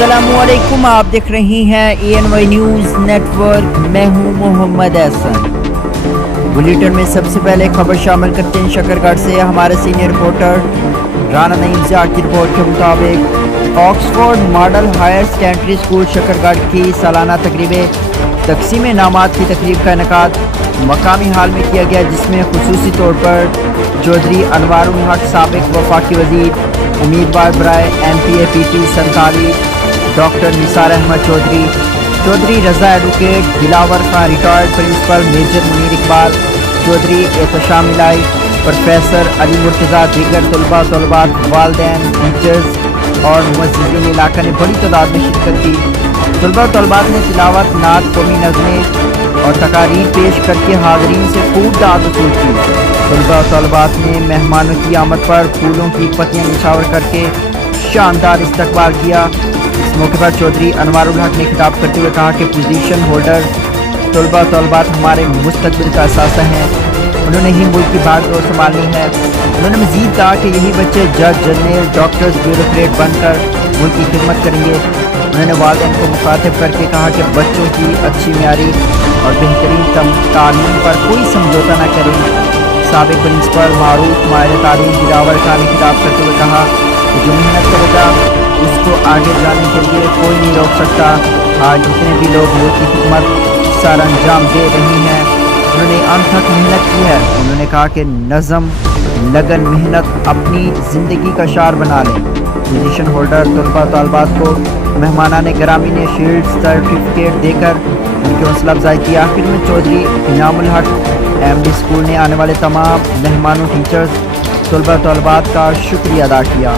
अस्सलामुअलैकुम, आप देख रही हैं ANY न्यूज़ नेटवर्क। मैं हूं मोहम्मद एहसन। बुलेटिन में सबसे पहले खबर शामिल करते हैं शकरगढ़ से। हमारे सीनियर रिपोर्टर राना नईम ज़ियाद की रिपोर्ट के मुताबिक Oxford model higher secondary school Shakargarh की सालाना तकरीब तकसीम इनामात की तकरीब का इनेकाद मकामी हाल में किया गया, जिसमें खुसूसी तौर पर चौधरी अनवारुल हक साबिक वफाकी वज़ीर, उम्मीदवार बराए MPA PT 47 doctor Nisar Ahmad Chaudhry, Chaudhry Raza advocate, Dilawar Khan retired principal, major Munir Iqbal Chaudhry, Ehtesham Ilahi, professor Ali Murtaza, दीगर तलबात, वालदैन, टीचर्स और मुअज़्ज़िज़ीन इलाका ने बड़ी तादाद में शिरकत की। तलबात ने तिलावत, नात, कौमी नज़में और तकारीर पेश करके हाज़रीन से खूब दाद वसूल की। तलबात ने मेहमानों की आमद पर फूलों की पत्तियां निछावर करके शानदार इस्तकबाल किया। इस मौके पर चौधरी अनवारुल हक ने खिताब करते हुए कहा कि पोजीशन होल्डर तलबात हमारे मुस्तकबिल का असासा हैं, उन्होंने ही मुल्क की भागदौड़ संभालनी है। उन्होंने मज़ीद कहा कि यही बच्चे जज, जनरल, डॉक्टर्स, ब्यूरोक्रेट बनकर मुल्क की खिदमत करेंगे। उन्होंने वालिदैन को मुखातिब करके कहा कि बच्चों की अच्छी म्यारी और बेहतरीन तालीम पर कोई समझौता न करें। साबिक प्रिंसिपल मारूफ माहिर तालीम दिलावर खां ने खिताब करते हुए कहा कि जो मेहनत करेगा उसको आगे जाने के लिए कोई नहीं रोक सकता। आज जितने भी लोग मुल्क की खिदमत सर अंजाम दे रही हैं, उन्होंने अनथक मेहनत की है। उन्होंने कहा कि नज़म, लगन, मेहनत अपनी ज़िंदगी का शार बना लें। पोजीशन होल्डर तलबात को मेहमानान गिरामी ने शील्ड सर्टिफिकेट देकर उनकी हौसला अफजाई की। आखिर में चौधरी इनामुल हक MD स्कूल ने आने वाले तमाम मेहमानों, टीचर्स, तलबात का शुक्रिया अदा किया।